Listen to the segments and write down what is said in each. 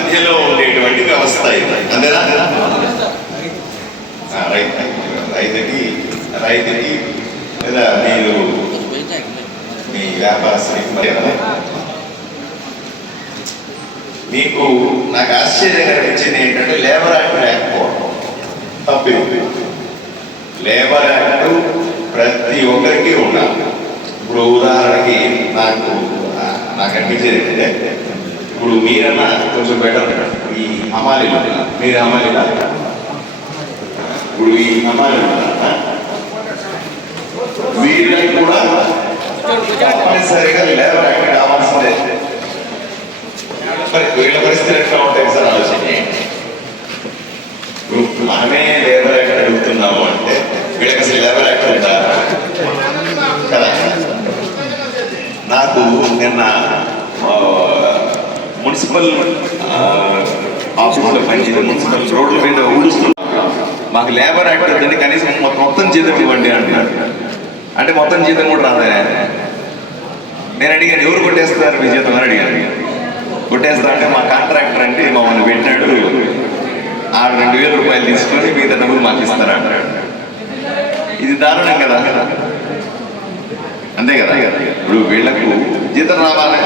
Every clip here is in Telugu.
మధ్యలో ఉండేటువంటి వ్యవస్థ ఇది. అంతేనా? రైతుకి రైతుకి లేదా మీరు మీ వ్యాపారస్తునికి మీకు నాకు ఆశ్చర్యం కనిపించింది ఏంటంటే లేబర్ యాక్ట్ లేకపోవడం. తప్పి లేబర్ యాక్ట్ ప్రతి ఒక్కరికి ఉండాలి. ఇప్పుడు ఉదాహరణకి నాకు నాకు అనిపించేది ఏంటంటే ఇప్పుడు మీరన్నా కొంచెం బెటర్ ఈ హమాలి మీరు అమాలి ఇప్పుడు ఈ అమాలి వీళ్ళకి కూడా తప్పనిసరిగా లేబర్ యాక్ట్ కావాల్సిందే. మరి వీళ్ళ పరిస్థితి ఎట్లా ఉంటాయి సార్ ఆలోచన? ఇప్పుడు మనమే లేబర్ యాక్ట్ అడుగుతున్నాము అంటే వీళ్ళకి అసలు లేబర్ యాక్ట్ ఉందా? కదా? నాకు నిన్న మున్సిపల్ ఆఫీసులో పనిచేయడం మున్సిపల్ రోడ్ల మీద ఊడుస్తున్నాం. మాకు లేబర్ యాక్ట్ కనీసం మొత్తం మొత్తం జీతం ఇవ్వండి అంటున్నాడు అంటే మొత్తం జీతం కూడా రాదా? నేను అడిగాను ఎవరు కొట్టేస్తున్నారు మీ జీతం అని అడిగాను. కొట్టేస్తా అంటే మా కాంట్రాక్టర్ అంటే మమ్మల్ని పెట్టాడు. ఆ రెండు వేల రూపాయలు తీసుకొని మిగతా డబ్బులు మాకు ఇస్తారా ఇది దారుణం కదా. అంతే కదా? ఇప్పుడు వీళ్ళకు జీతం రావాలి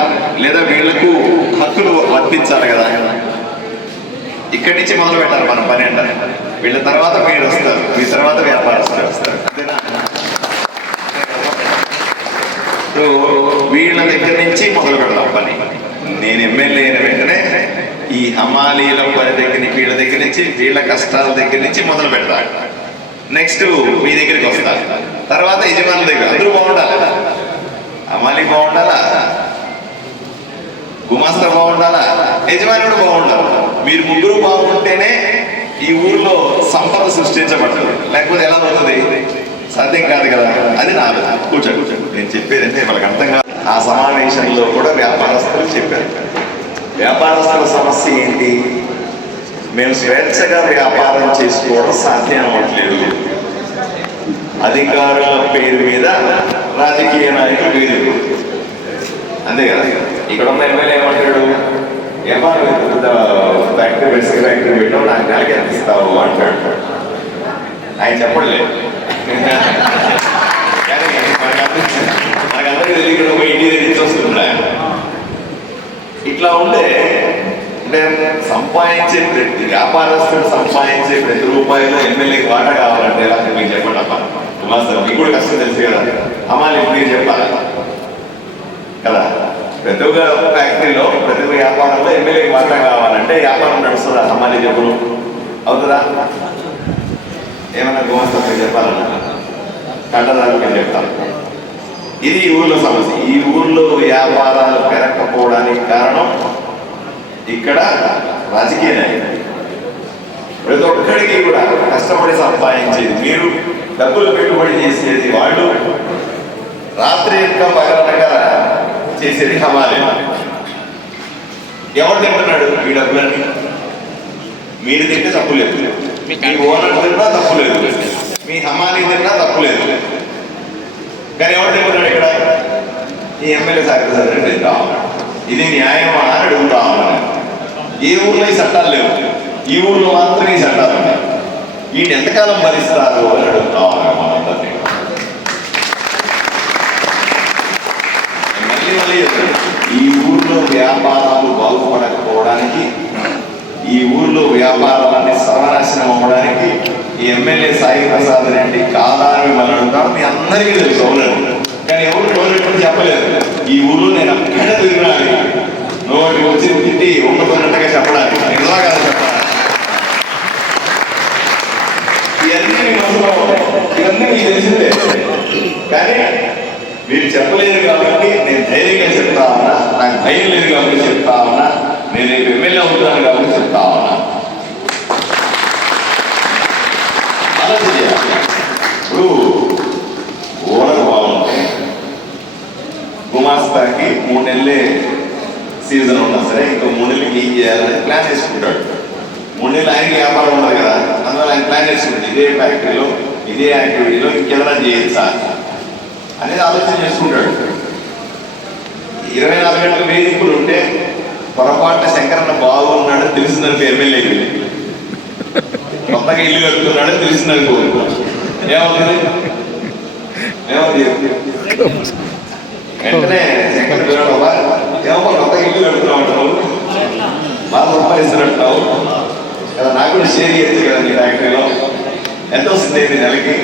లేదా వీళ్ళకు హక్కులు వర్తించాలి కదా? ఇక్కడి నుంచి మొదలు పెట్టాలి మన పని అంటారు. వీళ్ళ తర్వాత మీరు వస్తారు. మీ తర్వాత వ్యాపారస్తులు వస్తారు. అంతేనా? ఇప్పుడు వీళ్ళ దగ్గర నుంచి మొదలు పెడదాం పని. నేను ఎమ్మెల్యే అయిన వెంటనే ఈ హమాలీల వారి దగ్గర నుంచి వీళ్ళ దగ్గర నుంచి వీళ్ళ కష్టాల దగ్గర నుంచి మొదలు పెడతా నెక్స్ట్ మీ దగ్గరికి వస్తా తర్వాత యజమానుల దగ్గర అందరూ బాగుండాలి. హమాలీ బాగుండాలా? గుమాస్తా బాగుండాలా? యజమానుడు బాగుండాలి? మీరు ముగ్గురు బాగుంటేనే ఈ ఊర్లో సంపద సృష్టించబడుతుంది. లేకపోతే ఎలా అవుతుంది? సాధ్యం కాదు కదా? అది నా కూర్చో కూర్చో నేను చెప్పేది అంటే వాళ్ళకి అర్థం కాదు. ఆ సమావేశంలో కూడా వ్యాపారస్తులు చెప్పారు. వ్యాపారస్తుల సమస్య ఏంటి? మేము స్వేచ్ఛగా వ్యాపారం చేసుకోవడం సాధ్యం అవ్వట్లేదు. అధికారుల పేరు మీద రాజకీయ నాయకులు వీరు అంతే కదా? ఇక్కడ ఉన్న ఎమ్మెల్యే ఏమంటాడు? ఏమన్నా ఫ్యాక్టరీ బెస్ట్ ఫ్యాక్టరీ పెట్టావు నాకు నెలకి ఎంత ఇస్తావు అంటాడు. ఆయన చెప్పట్లేదు మనకందరికీ తెలియకుండా ఇంటి దగ్గర ఇచ్చి వస్తుంది ఇట్లా ఉండే అంటే సంపాదించే ప్రతి వ్యాపారస్తుడు సంపాదించే ప్రతి రూపాయలు ఎమ్మెల్యేకి వాట కావాలంటే ఎలా మీకు చెప్పండి అప్ప మాస్టర్ మీకు కూడా కష్టం తెలుసు కదా. అమ్మాలి మీరు చెప్పాలి? కదా? ప్రతి ఒక్క ఫ్యాక్టరీలో ప్రతి ఒక్క వ్యాపారంలో ఎమ్మెల్యేకి వాట కావాలంటే వ్యాపారం నడుస్తుందా? అమ్మాలి చెప్పులు అవుతుందా? ఏమన్నా గుమస్తా చెప్పాలన్నా? కంటదారులు చెప్తాను. ఇది ఈ ఊర్లో సమస్య. ఈ ఊర్లో వ్యాపారాలు పెరగకపోవడానికి కారణం ఇక్కడ రాజకీయ నాయకులు ప్రతి ఒక్కడికి కూడా కష్టపడి సంపాదించేది మీరు. డబ్బులు పెట్టుబడి చేసేది వాళ్ళు. రాత్రి ఇంకా పగలనగా చేసేది హమాలి. ఎవరు తింటున్నాడు ఈ డబ్బులన్నీ? మీరు తింటే తప్పు లేదు. మీ ఓనర్ తిన్నా తప్పు లేదు. మీ హమాలి తిన్నా తప్పు లేదు. కానీ ఎవరు తింటున్నాడు ఇక్కడ? ఈ ఎమ్మెల్యే సాగర్ ఉన్నాడు ఇది న్యాయమా అని అడుగుతా ఉన్నాను. ఏ ఊర్లో ఈ చట్టాలు లేవు? ఈ ఊర్లో మాత్రమే ఈ చట్టాలు ఉన్నాయి. వీటిని ఎంతకాలం భరిస్తారు అని అడుగుతా మనందరినీ మళ్ళీ మళ్ళీ ఈ ఊర్లో వ్యాపారాలు బాగుపడకపోవడానికి ఈ ఊర్లో వ్యాపారాలన్నీ సర్వనాశనం అవ్వడానికి ఈ ఎమ్మెల్యే సాయి ప్రసాద్ రెడ్డి కాదని మిమ్మల్ని అడుగుతాను మీ అందరికీ తెలుసు అవునండి. కానీ ఎవరు ఎవరు చెప్పలేదు? ఈ ఊర్లో నేను అక్కడ తిరిగినా నోటి వచ్చి తిట్టి ఉండకున్నట్టుగా చెప్పడానికి ఎలా కదా చెప్పాలి. ఇవన్నీ ఇవన్నీ మీకు తెలిసిందే. కానీ మీరు చెప్పలేదు కాబట్టి నేను ధైర్యంగా చెప్తా ఉన్నా. నాకు భయం లేదు కాబట్టి చెప్తా ఉన్నా. నేను రేపు ఎమ్మెల్యే అవుతున్నాను కాబట్టి చెప్తా ఉన్నా ఆలోచన చేయాలి. ఇప్పుడు ఓనర్ బాగుంది గుమాస్తాకి మూడు నెలలే సీజన్ ఉన్నా సరే ఇంకో మూడు నెలలకి ఏం చేయాలని ప్లాన్ చేసుకుంటాడు. మూడు నెలలు ఆయనకి వ్యాపారం ఉండదు కదా అందువల్ల ఆయన ప్లాన్ చేసుకుంటాడు. ఇదే ఫ్యాక్టరీలో ఇదే యాక్టివిటీలో ఇంకేదైనా చేయొచ్చా? అనేది ఆలోచన చేసుకుంటాడు. ఇరవై నాలుగు గంటల వేధింపులు ఉంటే పొరపాటున శంకరన్న బాగున్నాడని తెలిసిందనుకో ఎమ్మెల్యేకి కొత్తగా ఇల్లు కడుతున్నాడని తెలిసిందనుకో ఏమవుతుంది? ఏమవుతుంది? వెంటనే శంకర్ ఏమో కొత్తగా ఇల్లు కడుతున్నాడు. బాగా సంపాదిస్తున్నట్టావు కదా నాకు కూడా షేర్ చేయొచ్చు కదా నీ ఫ్యాక్టరీలో. ఎంత వస్తుంది నెలకి?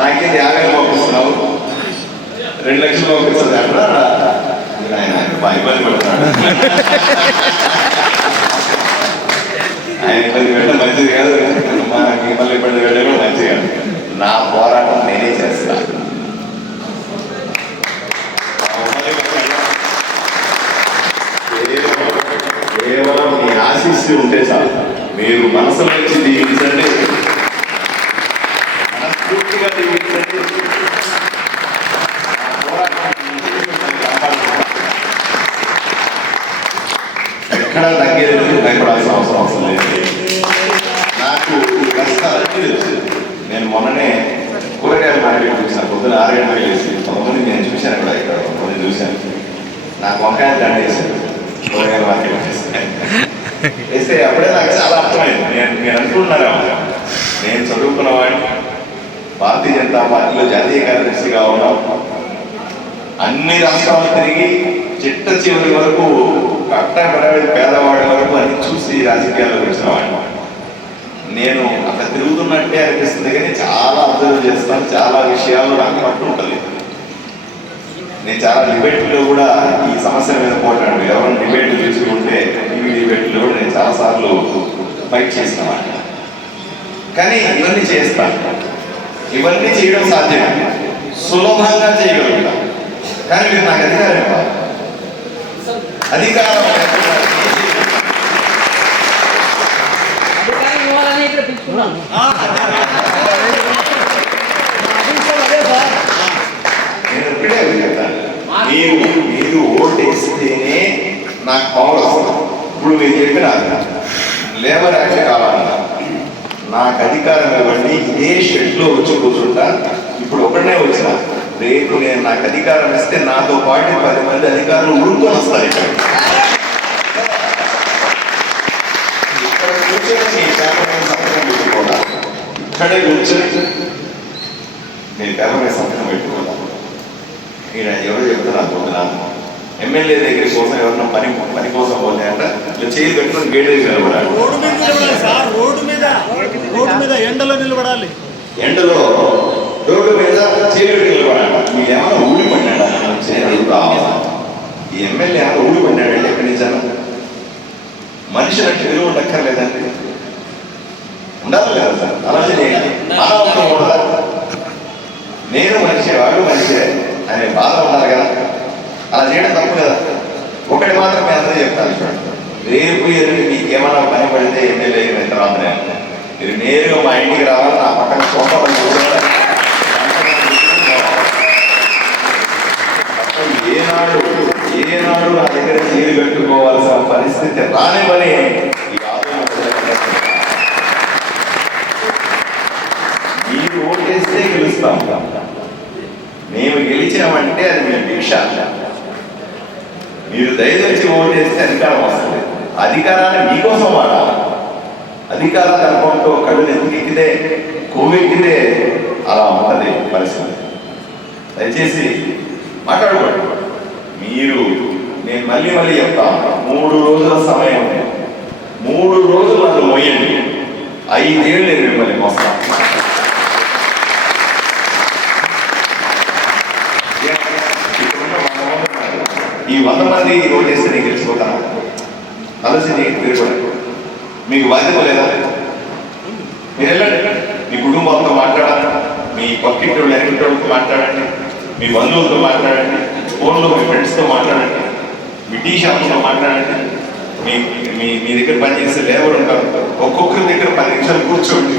నాకేది యాభై పంపిస్తున్నావు? రెండు లక్షలు పంపిస్తుంది అక్కడ ఆయన బాగా ఇబ్బంది పడుతున్నాడు. ఆయన ఇబ్బంది పెట్టడం మంచిది కాదు. మనకి మళ్ళీ ఇబ్బంది పెట్టడం మంచిది కాదు. నా పోరాటం నేనే చేస్తాను కేవలం మీ ఆశిస్తూ ఉంటే చాలు మీరు మనసులో నుంచి దీవించండి మనస్ఫూర్తిగా దీవించండి ఆ పోరాటం మీ జీవితాన్ని కాపాడుతుంది. ఎక్కడ తగ్గేది లేదు, భయపడాల్సిన అవసరం అవసరం లేదు నాకు ఈ కష్టాలన్నీ తెలుసు నేను మొన్ననే కూరగాయల మార్కెట్ చూసిన పొద్దున ఆరు గంటలకు వేసి కొంతమంది నేను చూశాను కూడా ఇక్కడ కొంతమంది చూశాను నాకు వంకాయ దండ వేసాను కూరగాయల మార్కెట్ వేస్తే అప్పుడే నాకు చాలా అర్థమైంది నేను నేను అనుకుంటున్నారా నేను చదువుకున్న వాడిని భారతీయ జనతా పార్టీలో జాతీయ కార్యదర్శిగా ఉన్నాం అన్ని రాష్ట్రాలు తిరిగి చిట్ట చివరి వరకు కట్టబడి పేదవాడి వరకు అన్ని చూసి రాజకీయాల్లోకి వచ్చిన వాడిని నేను అక్కడ తిరుగుతున్నట్టే అనిపిస్తుంది కానీ చాలా అబ్జర్వ్ చేస్తాను. చాలా విషయాలు నాకు పట్టు నేను చాలా డిబేట్లో కూడా ఈ సమస్య మీద పోటాడు ఎవరైనా డిబేట్లు తీసుకుంటే టీవీ డిబేట్లో కూడా నేను చాలా సార్లు ఫైట్ చేసిన కానీ ఇవన్నీ చేస్తాను. ఇవన్నీ చేయడం సాధ్యమే. సులభంగా చేయగలుగుతాం కానీ మీరు నాకు అధికారం అధికారం ఇవ్వాలని ఇక్కడ పిలుచుకున్నాను మీరు మీరు ఓటేస్తేనే నాకు పవర్ వస్తుంది ఇప్పుడు మీరు చెప్పిన లేబర్ యాక్ట్ కావాలన్నా. నాకు అధికారం ఇవ్వండి ఇదే షెడ్లో వచ్చి కూర్చుంటా. ఇప్పుడు ఒకటే వచ్చిన. రేపు నేను నాకు అధికారం ఇస్తే నాతో పాటు పది మంది అధికారులు ఉడుకొని వస్తారు ఇక్కడ కూర్చొని మీ పేపర్ మీద సంతకం పెట్టుకోవాలి ఇక్కడే కూర్చొని నేను పేపర్ మీద సంతకం పెట్టుకోవాలి ఈయన ఎవరు చెప్తున్నారు పొద్దున ఎమ్మెల్యే దగ్గర కోసం ఎవరన్నా పని పని కోసం పోతే అంట. చేయి పెట్టుకుని గేట్ దగ్గర నిలబడాలి. రోడ్డు మీద రోడ్డు మీద రోడ్డు మీద ఎండలో నిలబడాలి. ఎండలో రోడ్డు మీద చేయి నిలబడాలి. మీరు ఏమైనా ఊడి పడినాడా? చేతులు ఈ ఎమ్మెల్యే ఏమైనా ఊడి పడినాడు? ఎక్కడి నుంచి మనిషి అంటే విలువ ఉండక్కర్లేదండి. ఉండాలి కదా సార్. అలాగే చేయండి మానవత్వం ఉండదా. నేను మనిషి వాళ్ళు మనిషి. అనే బాధ ఉండాలి కదా. అలా చేయడం తప్పు కదా. ఒకటి మాత్రం నేను అందరూ చెప్తాను చూడండి. రేపు ఎల్లుండి మీకు ఏమైనా పని పడితే ఎమ్మెల్యే అయిన మీరు నేరుగా మా ఇంటికి రావాలి నా పక్కన సొంత పని కూర్చోవాలి. తప్ప ఏనాడు ఏనాడు నా దగ్గర చీరు కట్టుకోవాల్సిన పరిస్థితి రానివ్వని ఈ ఆందోళన ప్రజలకు మీరు ఓటేస్తే గెలుస్తాం మేము గెలిచినామంటే అది మీ భిక్ష మీరు దయచేసి ఓటేస్తే అధికారం వస్తుంది అధికారాన్ని మీకోసం వాడాలి అధికార తత్వంతో కళ్ళు ఎత్తికితే కొవ్వెక్కితే అలా ఉంటుంది పరిస్థితి దయచేసి మాట్లాడుకోండి మీరు నేను మళ్ళీ మళ్ళీ చెప్తాను మూడు రోజుల సమయం ఉంది. మూడు రోజులు నన్ను మోయండి. ఐదేళ్ళు నేను మిమ్మల్ని మోస్తాను ఈ వంద మంది ఓటేస్తే నేను గెలిచిపోతాను ఆలోచన మీరు కూడా మీకు బాధ్యత లేదా? మీరు వెళ్ళండి. మీ కుటుంబంతో మాట్లాడాలి మీ పక్కింటి వాళ్ళు ఎన్నింటి మాట్లాడండి. మీ బంధువులతో మాట్లాడండి. ఫోన్లో మీ ఫ్రెండ్స్తో మాట్లాడండి. బ్రిటిష్ టీ మాట్లాడంటే మీ మీ మీ దగ్గర పనిచేసే లేబర్ ఉంటారు. ఒక్కొక్కరి దగ్గర పది నిమిషాలు కూర్చోండి.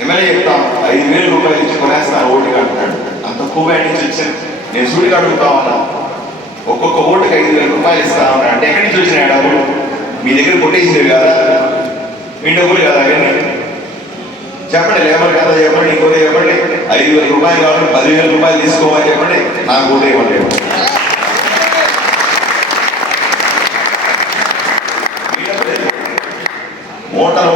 ఎమ్మెల్యే చెప్తాం ఐదు వేల రూపాయలు ఇచ్చి కొనేస్తాను ఓటుగా అంటాడు. అంత ఎక్కువ నుంచి వచ్చాను నేను సూడిగా అడుగుతా ఉన్నా. ఒక్కొక్క ఓటుకి ఐదు వేల రూపాయలు ఇస్తా ఉన్నా. అంటే ఎక్కడి నుంచి వచ్చినాయి డబ్బులు? మీ దగ్గర కొట్టేసినవి కదా. మీ డబ్బులు కదా అవన్నీ చెప్పండి లేబర్ కదా చెప్పండి ఇంకోటి చెప్పండి. ఐదు వేల రూపాయలు కావాలి పదివేల రూపాయలు తీసుకోవాలి చెప్పండి. నాకు కూడా ఇవ్వండి. మోటార్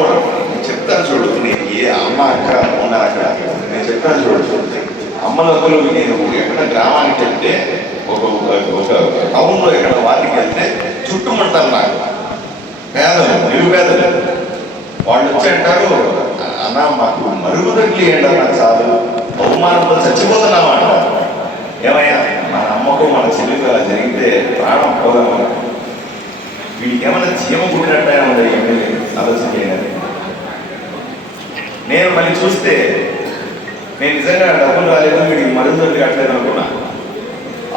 చెప్తాను చూడు నేను ఏ అమ్మ అక్క ఉన్నారు అక్కడ నేను చెప్తాను చూడు అమ్మలకులు నేను ఎక్కడ గ్రామానికి వెళ్తే ఒక ఒక టౌన్లో ఎక్కడ వాటికి వెళ్తే చుట్టుముంటారు నాకు. పేదలు నిరుపేదలు. వాళ్ళు వచ్చి అంటారు అన్నా మాకు మరుగుదొడ్లు నాకు చాలు. అవమానంతో చచ్చిపోతున్నామా అంట ఏమయ్యా మన అమ్మకు మన చెల్లికి అలా జరిగితే ప్రాణం పోదాము వీడికి ఏమైనా జీవం కూడినట్టే ఉంది ఎమ్మెల్యే ఆలోచన చేయాలి నేను మళ్ళీ చూస్తే నేను నిజంగా డబ్బులు రాలేదు వీడికి మరుగుదొడ్లు కట్టలేదు అనుకున్నా.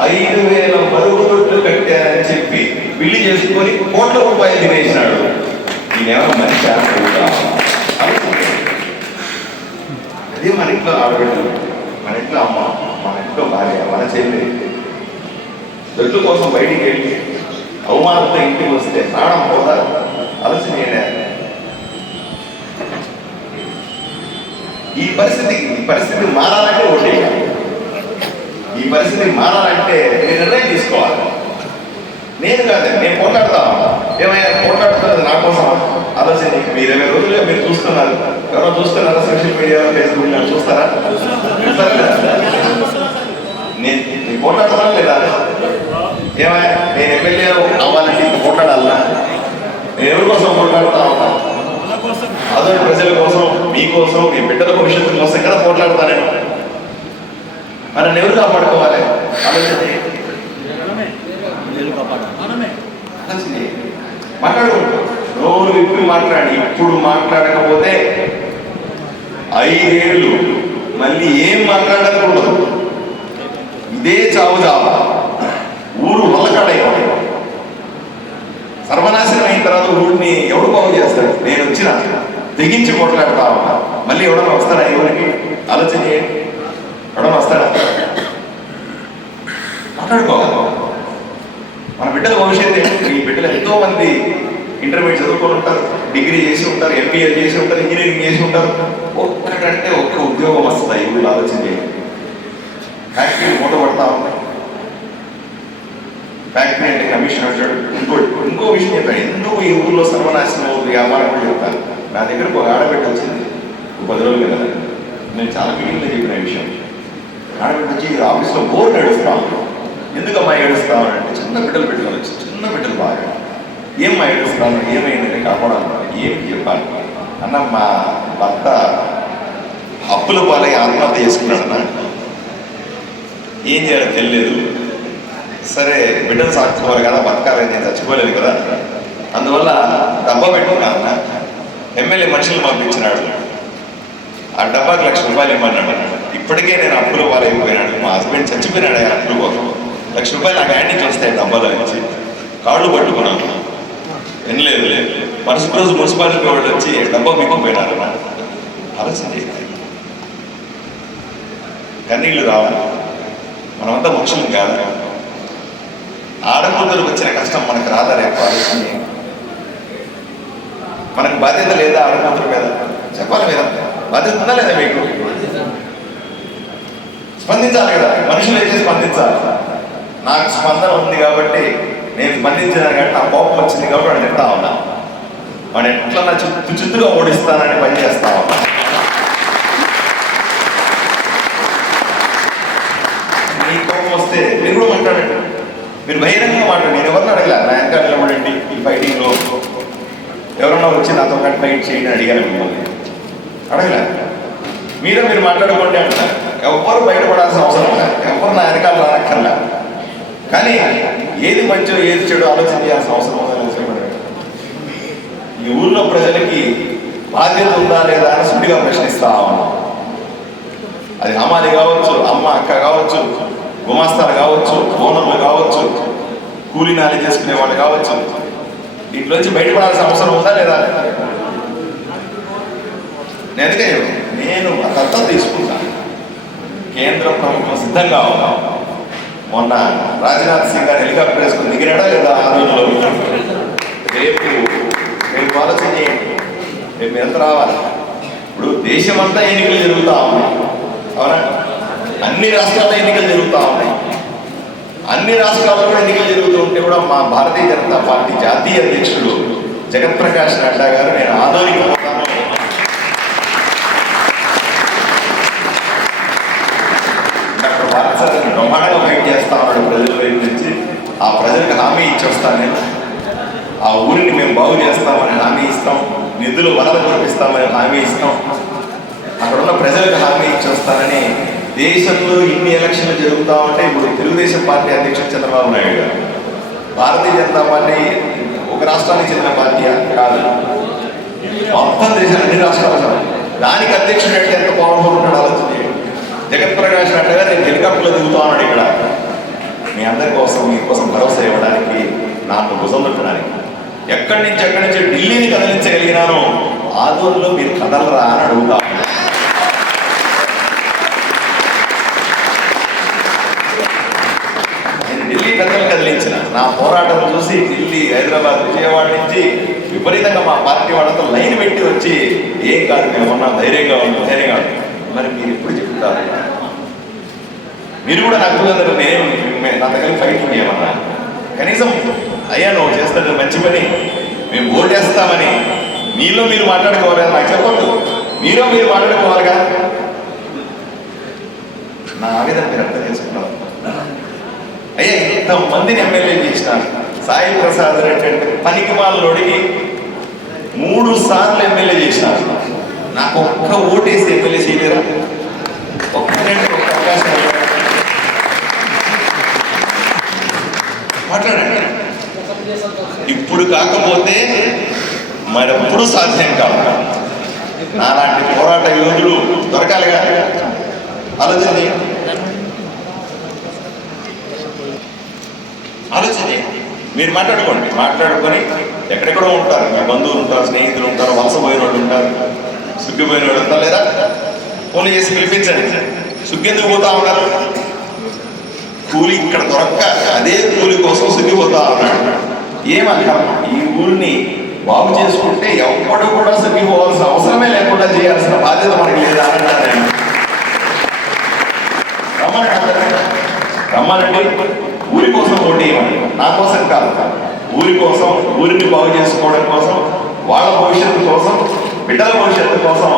ఐదు వేల మరుగుదొడ్లు కట్టారని చెప్పి బిల్లు చేసుకొని కోట్ల రూపాయలు తినేసినాడు. నేనేమో మనిషి? అది మన ఇంట్లో ఆడబిడ్డలు మన ఇంట్లో అమ్మ మన ఇంట్లో భార్య మన చెల్లి. దొడ్ల కోసం బయటికి వెళ్ళి అవమానంతో ఇంటికి వస్తే ప్రాణం పోదా? ఆలోచన చేయాలి. ఈ పరిస్థితి ఈ పరిస్థితి మారాలంటే ఒకటి ఈ పరిస్థితి మారాలంటే నేను నిర్ణయం తీసుకోవాలి. నేను కాదు నేను పోట్లాడతా. ఏమైనా పోట్లాడుతున్నది నా కోసం? ఆలోచన మీరు ఇరవై రోజులుగా మీరు చూస్తున్నారు. ఎవరో చూస్తున్నారా సోషల్ మీడియాలో ఫేస్బుక్లో? చూస్తారా? నేను నేను పోట్లాడుతున్నా లేదా ఏమైనా నేను ఎమ్మెల్యే అవ్వాలంటే ఇంక పోట్లాడాలా నేను ఎవరి కోసం పోట్లాడుతా కోసం అదే ప్రజల కోసం మీకోసం మీ బిడ్డల భవిష్యత్తు కోసం కదా పోట్లాడతాను మనం ఎవరు కాపాడుకోవాలి? ఆలోచన చేయండి. నోరు విప్పి మాట్లాడి? ఇప్పుడు మాట్లాడకపోతే ఐదేళ్ళు. మళ్ళీ ఏం మాట్లాడకూడదు. ఇదే చావు చావా. ఊరు వల్లకాడైపోయి సర్వనాశనం అయిన తర్వాత ఊరిని ఎవడు బాగు చేస్తాడు? నేను వచ్చిన. తెగించి కొట్లాడతా ఉన్నా. మళ్ళీ ఎవడన్నా వస్తాడా? ఎవరికి? ఆలోచన చేయండి ఎవడన్నా వస్తాడా? మాట్లాడుకోవాలి. మన బిడ్డల భవిష్యత్తు ఏంటి? ఈ బిడ్డలు ఎంతో మంది ఇంటర్మీడియట్ చదువుకొని ఉంటారు డిగ్రీ చేసి ఉంటారు ఎంబీఏ చేసి ఉంటారు ఇంజనీరింగ్ చేసి ఉంటారు. ఒక్కటంటే ఒక్క ఉద్యోగం వస్తుంది? ఈ ఆలోచన చేయండి. ఫ్యాక్టరీ మూత పడతా ఉన్నాయి ఫ్యాక్టరీ అంటే కమిషన్ వచ్చాడు. ఇంకో ఇంకో విషయం చెప్పాను. ఎందుకు ఈ ఊర్లో సర్వనాశనం అవుతుంది? వ్యాపారం కూడా చెప్తాను. నా దగ్గరకు ఒక ఆడబిడ్డ వచ్చింది. పది రోజులు కదా. నేను చాలా మీటింగ్లో చెప్పిన విషయం. ఆడబిడ్డ వచ్చి ఆఫీస్లో బోర్డు నడుస్తాను ఎందుకమ్మా ఏడుస్తావు? అంటే చిన్న బిడ్డలు పెట్టుకొని వచ్చి చిన్న బిడ్డలు బాగా. ఏమ్మా ఏడుస్తాను ఏమైందంటే కాపాడాలి ఏం? చెప్పాలి. అన్న మా భర్త అప్పుల పాలై ఆత్మహత్య చేసుకున్నాడన్న. ఏం చేయాలో తెలియలేదు సరే బిడ్డను సాక్షిపోవాలి కదా బతకాలి నేను చచ్చిపోలేదు కదా. అందువల్ల డబ్బా పెట్టుకున్నాను అన్న. ఎమ్మెల్యే మనుషులు పంపించినాడు. ఆ డబ్బాకి లక్ష రూపాయలు ఇమ్మన్నాడు. ఇప్పటికే నేను అప్పుల పాలైపోయినాడు మా హస్బెండ్ చచ్చిపోయినాడు ఆ అప్పుల కోసం లక్ష రూపాయలు నాకు హ్యాండ్ నుంచి వస్తాయి డబ్బాలో నుంచి. కాళ్ళు పట్టుకున్నాను. వినలేదు మరుసటి రోజు మున్సిపాలిటీ వాళ్ళు వచ్చి డబ్బా మీకు పోయినారు ఆలోచన చేయాలి కన్నీళ్ళు రావాలి. మనమంతా మనుషులు కాదు. ఆడపిల్లలకు వచ్చిన కష్టం మనకు రాదా రేపు ఆలోచన మనకు బాధ్యత లేదా ఆడపిల్లల మీద? చెప్పాలి మీద బాధ్యత ఉందా లేదా మీకు? స్పందించాలి కదా. మనుషులు అయితే స్పందించాలి? నాకు స్పందన ఉంది కాబట్టి నేను స్పందించాను కాబట్టి నా కోపం వచ్చింది కాబట్టి వాడు తింటా ఉన్నా. వాడు ఎట్లా నా చుట్టూ చుట్టుగా ఓడిస్తానని పని చేస్తా ఉన్నా. మీ కోపం వస్తే మీరు కూడా మాట్లాడండి. మీరు బహిరంగంగా మాట్లాడండి. నేను ఎవరిని అడగలే? నా వెనకాల నిలబడండి. ఈ ఫైటింగ్లో ఎవరన్నా వచ్చి నాతో పాటు ఫైట్ చేయండి అడిగాను మిమ్మల్ని. అడగలే? మీరే మీరు మాట్లాడుకోండి అంటారు ఎవ్వరు బయటపడాల్సిన అవసరం లేదు. ఎవ్వరు నా వెనకాల రానక్కర్లే. కానీ ఏది మంచో ఏది చెడు ఆలోచన చేయాల్సిన అవసరం ఈ ఊళ్ళో ప్రజలకి బాధ్యత ఉందా లేదా అని సుడిగా ప్రశ్నిస్తా ఉన్నాం. అది అమ్మాది కావచ్చు అమ్మ అక్క కావచ్చు గుమాస్తాలు కావచ్చు ఓనర్లు కావచ్చు కూలీ నాలి చేసుకునే వాళ్ళు కావచ్చు. దీంట్లోంచి బయటపడాల్సిన అవసరం ఉందా లేదా? నేను నేను అదంతా తీసుకుంటాను. కేంద్ర ప్రభుత్వం సిద్ధంగా ఉన్నాం. మొన్న రాజ్నాథ్ సింగ్ గారు హెలికాప్టర్ వేసుకుని దిగినాడా లేదా? ఆ రేపు రేపు ఆలోచన చేయండి. రేపు ఎంత రావాలి? ఇప్పుడు దేశమంతా ఎన్నికలు జరుగుతూ ఉన్నాయి. అవునా? అన్ని రాష్ట్రాల్లో ఎన్నికలు జరుగుతూ ఉన్నాయి. అన్ని రాష్ట్రాల్లో కూడా ఎన్నికలు జరుగుతూ ఉంటే కూడా మా భారతీయ జనతా పార్టీ జాతీయ అధ్యక్షుడు జగత్ ప్రకాష్ నడ్డా గారు నేను ఆధునిక డాక్టర్ బ్రహ్మాండంగా ఫైట్ చేస్తా ఉన్నాడు ప్రజల వైపు నుంచి ఆ ప్రజలకు హామీ ఇచ్చి వస్తాను నేను ఆ ఊరిని మేము బాగు చేస్తామని హామీ ఇస్తాం నిధులు వనరు కురిపిస్తామని హామీ ఇస్తాం. అక్కడ ఉన్న ప్రజలకు హామీ ఇచ్చి వస్తానని దేశంలో ఇన్ని ఎలక్షన్లు జరుగుతా ఉంటే ఇప్పుడు తెలుగుదేశం పార్టీ అధ్యక్షుడు చంద్రబాబు నాయుడు గారు. భారతీయ జనతా పార్టీ ఒక రాష్ట్రానికి చెందిన పార్టీ కాదు. మొత్తం దేశాలు అన్ని రాష్ట్రాలు దానికి అధ్యక్షుడు అంటే ఎంత పవర్ఫుల్ ఉంటాడు ఆలోచన జగత్ ప్రకాష్ నడ్డా నేను హెలికాప్టర్లో దిగుతా ఉన్నాడు ఇక్కడ. మీ అందరి కోసం మీకోసం భరోసా ఇవ్వడానికి నాకు భుజం పెట్టడానికి. ఎక్కడి నుంచి ఎక్కడి నుంచి ఢిల్లీని కదిలించగలిగినానో ఆదోన్లో మీరు కదలరా అని అడుగుతా నేను ఢిల్లీ పెద్దలు కదిలించిన. నా పోరాటం చూసి ఢిల్లీ హైదరాబాద్ విజయవాడ నుంచి విపరీతంగా మా పార్టీ వాళ్ళతో లైన్ పెట్టి వచ్చి ఏం కాదు మేమన్నా ధైర్యంగా ఉన్నాం ధైర్యంగా మరి మీరు ఎప్పుడు చెప్తారు? మీరు కూడా నాకు అందరూ నేను నా దగ్గర ఫైట్ ఏమన్నా? కనీసం అయ్యా నువ్వు చేస్తున్న మంచి పని. మేము ఓటేస్తామని మీలో మీరు మాట్లాడుకోవాలి నాకు చెప్పద్దు. మీలో మీరు మాట్లాడుకోవాలిగా? నా ఆవేదన మీరు అర్థం చేసుకున్నారు. అయ్యా ఇంతమందిని ఎమ్మెల్యే చేసిన సాయి ప్రసాద్ రెడ్డి అంటే పనికి వాళ్ళొడిగి మూడు సార్లు ఎమ్మెల్యే చేసినారు. నాకు ఒక్క ఓటేసి ఎమ్మెల్యే చేయలేరా? ఒక్కటంటే ఒక్క అవకాశం మాట్లాడండి. ఇప్పుడు కాకపోతే మరెప్పుడు సాధ్యం కాదు నాలాంటి పోరాట యోధులు దొరకాలిగా ఆలోచన చేయండి. ఆలోచన మీరు మాట్లాడుకోండి. మాట్లాడుకొని ఎక్కడెక్కడో ఉంటారు. మీ బంధువులు ఉంటారు స్నేహితులు ఉంటారు వలస పోయిన వాళ్ళు ఉంటారు సుగ్గిపోయిన వాళ్ళు ఉంటారు లేదా? ఫోన్ చేసి పిలిపించండి. సుగ్గెందుకు పోతా ఉన్నారు? కూలి ఇక్కడ దొరక్క అదే కూలి కోసం సుగ్గిపోతా ఉన్నాడు ఏమన్నా ఈ ఊరిని బాగు చేసుకుంటే ఎవ్వడు కూడా సిగ్గిపోవాల్సిన అవసరమే లేకుండా చేయాల్సిన బాధ్యత మనకి లేదా అని రమ్మనండి రమ్మనండి. ఊరి కోసం ఓటు వేయమని. నా కోసం కాదు. ఊరి కోసం ఊరిని బాగు చేసుకోవడం కోసం వాళ్ళ భవిష్యత్తు కోసం బిడ్డల భవిష్యత్తు కోసం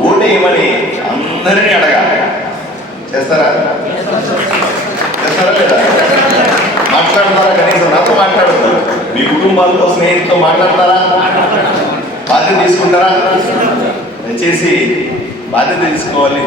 ఓటు వేయమని అందరినీ అడగాలి. చేస్తారా? చేస్తారా లేదా? మాట్లాడతారా? కనీసం నాతో మాట్లాడదు మీ కుటుంబాలతో స్నేహితులతో మాట్లాడతారా? బాధ్యత తీసుకుంటారా? దయచేసి బాధ్యత తీసుకోవాలి